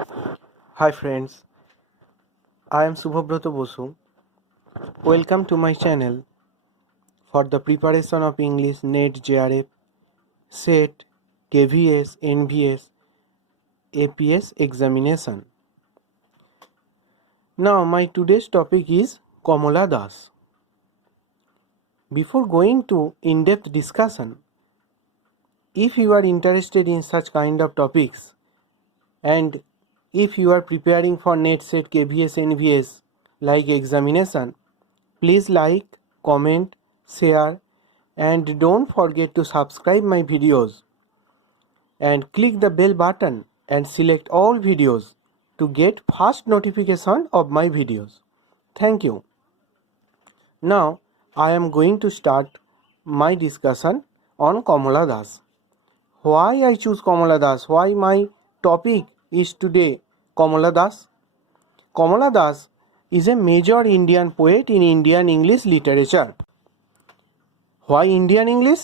Hi friends, I am Subhabroto Bosu. Welcome to my channel for the preparation of English NET JRF, SET, KVS, NVS, APS examination. Now my today's topic is Kamala Das. Before going to in-depth discussion, if you are interested in such kind of topics and if you are preparing for NET, SET, KVS, NVS like examination, please like, comment, share and don't forget to subscribe my videos and click the bell button and select all videos to get fast notification of my videos. Thank you. Now I am going to start my discussion on Kamala Das. Why I choose Kamala Das? Why my topic is today Kamala Das? Kamala Das is a major Indian poet in Indian English literature. Why Indian English?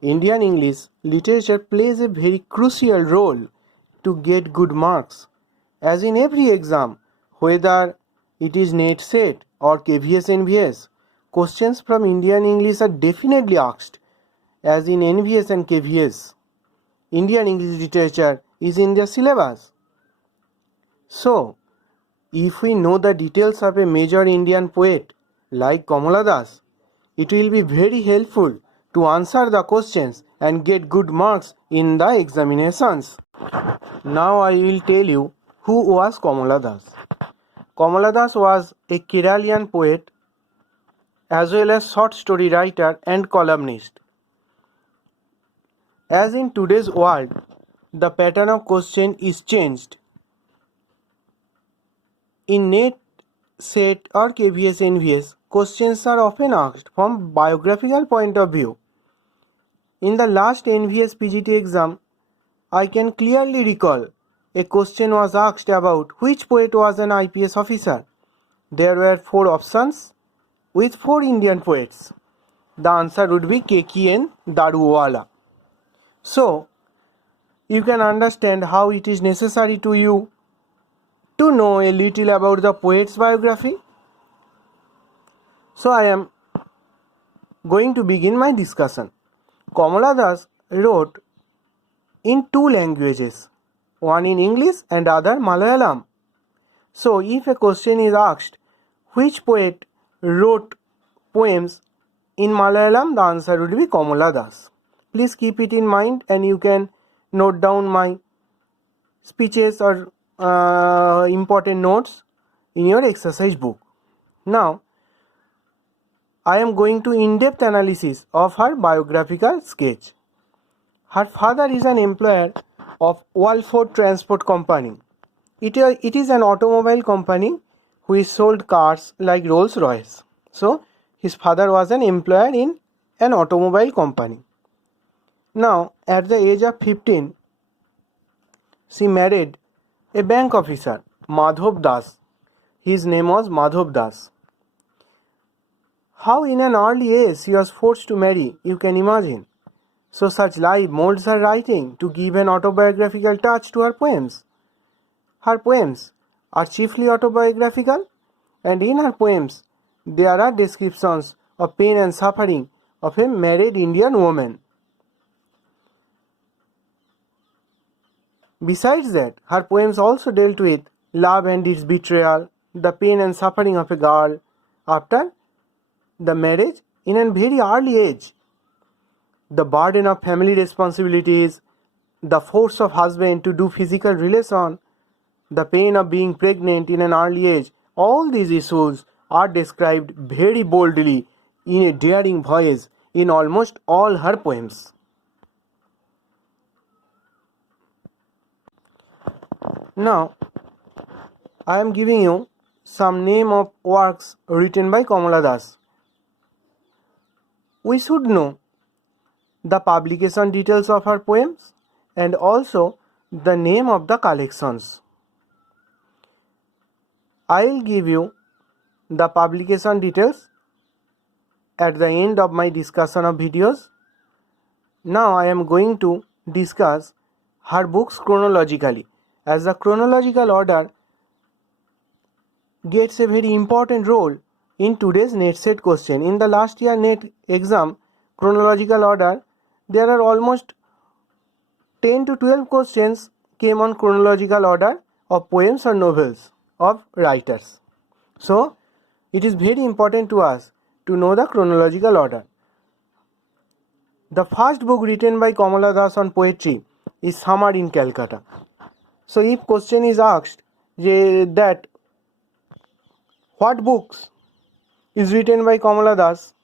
Indian English literature plays a very crucial role to get good marks. As in every exam, whether it is NET SET or KVS NVS, questions from Indian English are definitely asked. As in NVS and KVS, Indian English literature is in their syllabus. So, if we know the details of a major Indian poet like Kamala Das, it will be very helpful to answer the questions and get good marks in the examinations. Now I will tell you who was Kamala Das. Kamala Das was a Keralian poet as well as short story writer and columnist. As in today's world, the pattern of question is changed. In NET, SET or KVS NVS, questions are often asked from biographical point of view. In the last NVS PGT exam, I can clearly recall a question was asked about which poet was an IPS officer. There were 4 options with 4 Indian poets. The answer would be KKN Daruwala. So, you can understand how it is necessary to you to know a little about the poet's biography. So I am going to begin my discussion. Kamala Das wrote in 2 languages, one in English and other Malayalam. So if a question is asked, which poet wrote poems in Malayalam, the answer would be Kamala Das. Please keep it in mind and you can note down my speeches or important notes in your exercise book. Now, I am going to in-depth analysis of her biographical sketch. Her father is an employer of Walford Transport Company. It is an automobile company which sold cars like Rolls-Royce. So, his father was an employer in an automobile company. Now, at the age of 15, she married a bank officer, Madhav Das. His name was Madhav Das. How in an early age she was forced to marry, you can imagine. So such life molds her writing to give an autobiographical touch to her poems. Her poems are chiefly autobiographical, and in her poems there are descriptions of pain and suffering of a married Indian woman. Besides that, her poems also dealt with love and its betrayal, the pain and suffering of a girl after the marriage in a very early age, the burden of family responsibilities, the force of husband to do physical relation, the pain of being pregnant in an early age. All these issues are described very boldly in a daring voice in almost all her poems. Now, I am giving you some name of works written by Kamala Das. We should know the publication details of her poems and also the name of the collections. I will give you the publication details at the end of my discussion of videos. Now I am going to discuss her books chronologically. as the chronological order gets a very important role in today's net set question. In the last year net exam chronological order, there are almost 10 to 12 questions came on chronological order of poems or novels of writers. So, it is very important to us to know the chronological order. The first book written by Kamala Das on poetry is Summer in Calcutta. So, if question is asked that what books is written by Kamala Das,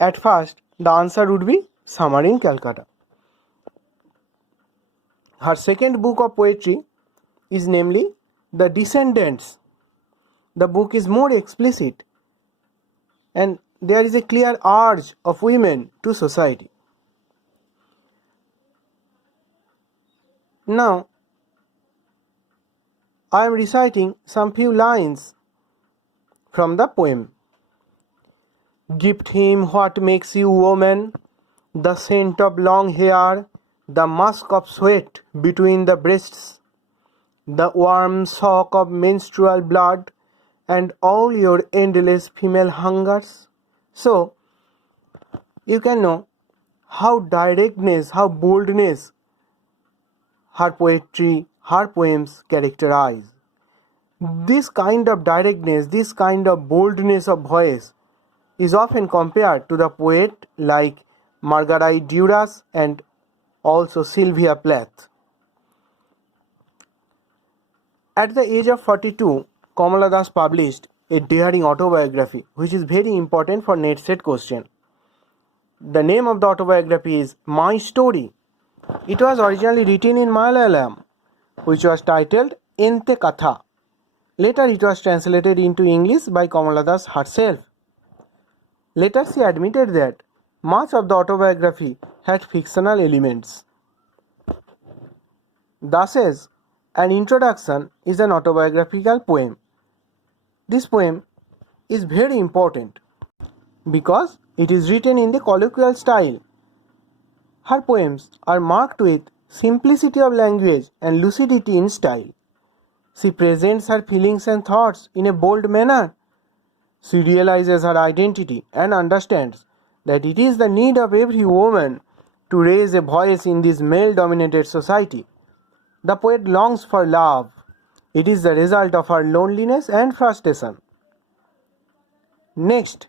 at first the answer would be Summer in Calcutta. Her second book of poetry is namely The Descendants. The book is more explicit and there is a clear urge of women to society. Now, I am reciting some few lines from the poem. Gift him what makes you woman, the scent of long hair, the musk of sweat between the breasts, the warm shock of menstrual blood, and all your endless female hungers. So, you can know how directness, how boldness her poetry, her poems characterize. This kind of directness, this kind of boldness of voice is often compared to the poet like Marguerite Duras and also Sylvia Plath. At the age of 42, Kamala Das published a daring autobiography which is very important for net set question. The name of the autobiography is My Story. It was originally written in Malayalam, which was titled Ente Katha. Later it was translated into English by Kamala Das herself. Later she admitted that much of the autobiography had fictional elements. Thus, an introduction is an autobiographical poem. This poem is very important because it is written in the colloquial style. Her poems are marked with simplicity of language and lucidity in style. She presents her feelings and thoughts in a bold manner. She realizes her identity and understands that it is the need of every woman to raise a voice in this male-dominated society. The poet longs for love. It is the result of her loneliness and frustration. Next,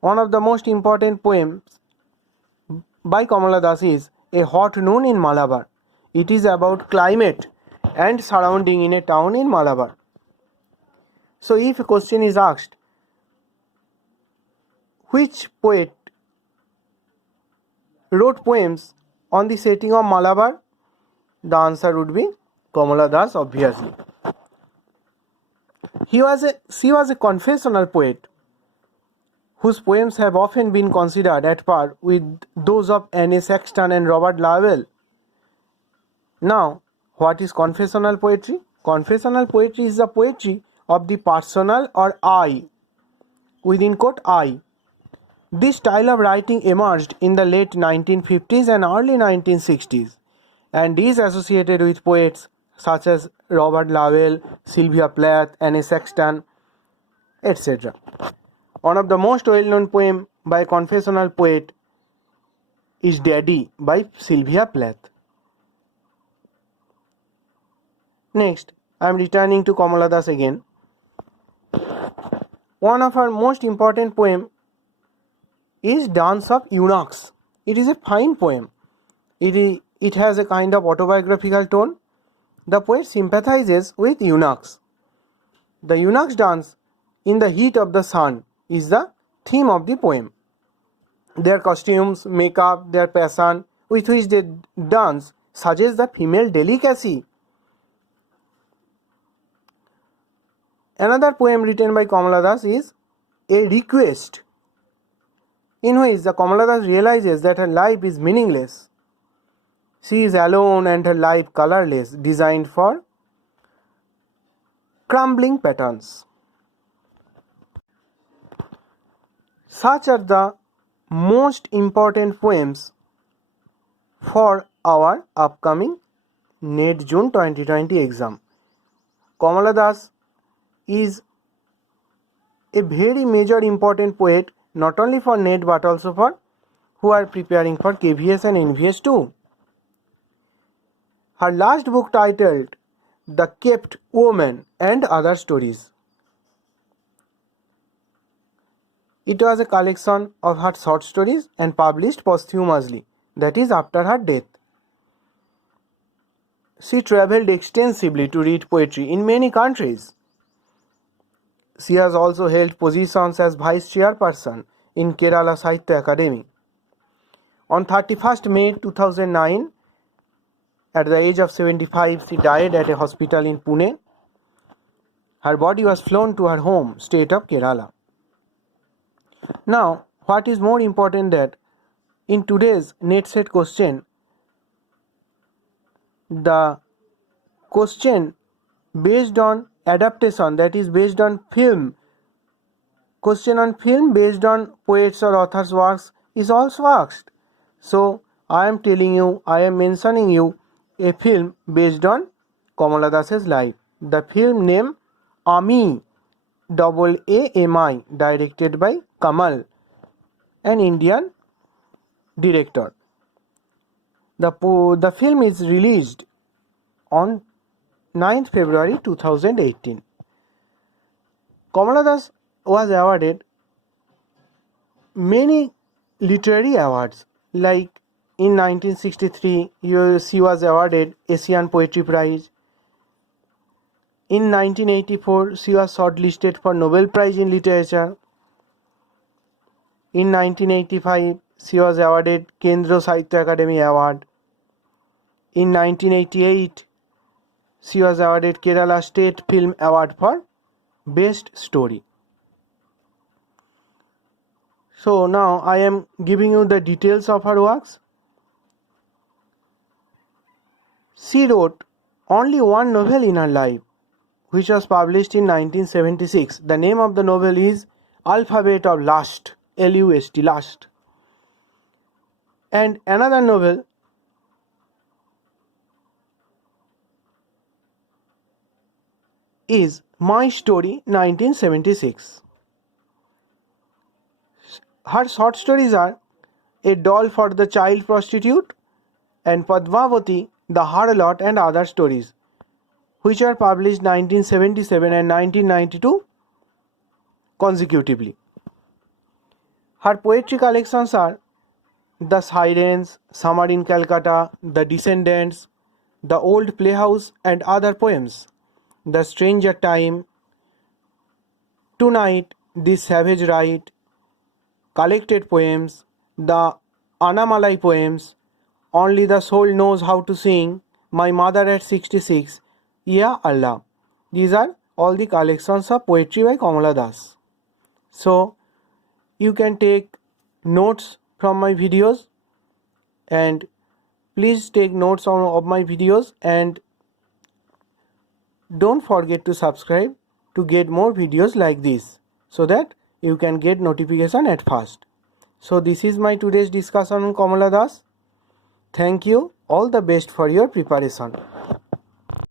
one of the most important poems by Kamala Das is A Hot Noon in Malabar. It is about climate and surrounding in a town in Malabar. So if a question is asked, which poet wrote poems on the setting of Malabar? The answer would be Kamala Das, obviously. She was a confessional poet whose poems have often been considered at par with those of Anne Sexton and Robert Lowell. Now, what is confessional poetry? Confessional poetry is the poetry of the personal or I, within quote I. This style of writing emerged in the late 1950s and early 1960s and is associated with poets such as Robert Lowell, Sylvia Plath, Anne Sexton, etc. One of the most well-known poems by a confessional poet is Daddy by Sylvia Plath. Next, I am returning to Kamala Das again. One of her most important poems is Dance of Eunuchs. It is a fine poem. It has a kind of autobiographical tone. The poet sympathizes with eunuchs. The eunuchs dance in the heat of the sun is the theme of the poem. Their costumes, makeup, their passion with which they dance suggests the female delicacy. Another poem written by Kamala Das is A Request, in which the Kamala Das realizes that her life is meaningless. She is alone and her life colorless, designed for crumbling patterns. Such are the most important poems for our upcoming NET June 2020 exam. Kamala Das is a very major important poet not only for NET but also for who are preparing for KVS and NVS too. Her last book titled The Kept Woman and Other Stories. It was a collection of her short stories and published posthumously, that is after her death. She travelled extensively to read poetry in many countries. She has also held positions as Vice Chairperson in Kerala Sahitya Academy. On 31st May 2009, at the age of 75, she died at a hospital in Pune. Her body was flown to her home state of Kerala. Now, what is more important that in today's NET set question, the question based on adaptation, that is based on film, question on film based on poets or authors' works is also asked. So, I am telling you, I am mentioning you a film based on Kamala Das's life. The film name Ami, AAMI, directed by Kamala, an Indian director. The film is released on 9th February 2018. Kamala Das was awarded many literary awards, like in 1963 she was awarded Asian Poetry Prize. In 1984 she was shortlisted for Nobel Prize in Literature. In 1985 she was awarded Kendra Sahitya Academy Award. In 1988 she was awarded Kerala State Film Award for Best Story. So now I am giving you the details of her works. She wrote only one novel in her life, which was published in 1976. The name of the novel is Alphabet of Lust, L-U-S-T, Lust. And another novel is My Story, 1976. Her short stories are A Doll for the Child Prostitute and Padmavati, The Harlot and Other Stories, which are published 1977 and 1992 consecutively. Her poetry collections are The Sirens, Summer in Calcutta, The Descendants, The Old Playhouse and Other Poems, The Stranger Time, Tonight, This Savage Rite, Collected Poems, The Anamalai Poems, Only the Soul Knows How to Sing, My Mother at 66, Ya Allah. These are all the collections of poetry by Kamala Das. So, you can take notes from my videos, and please take notes of my videos, and don't forget to subscribe to get more videos like this so that you can get notification at first. So this is my today's discussion on Kamala Das. Thank you. All the best for your preparation.